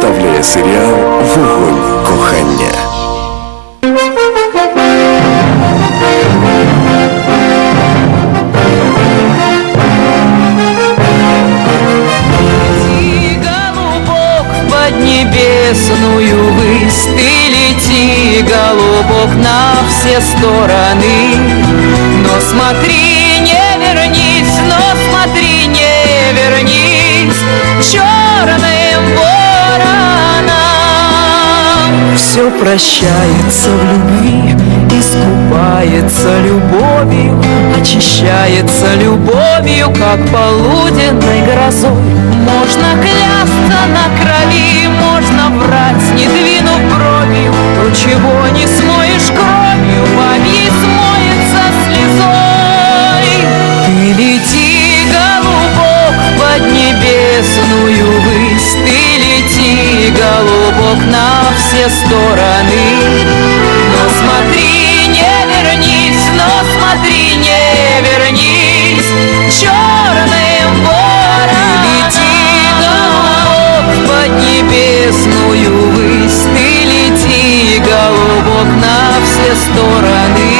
телесеріал Вогонь кохання. Лети, голубок, в поднебесную высь Ты лети, голубок, на все стороны Но смотри, прощается в любви Искупается любовью, очищается любовью, как полуденной грозой. все стороны. Но смотри, не вернись, но смотри, не вернись. Черным вором лети голубок под небесную высь. Ты лети, голубок, на все стороны.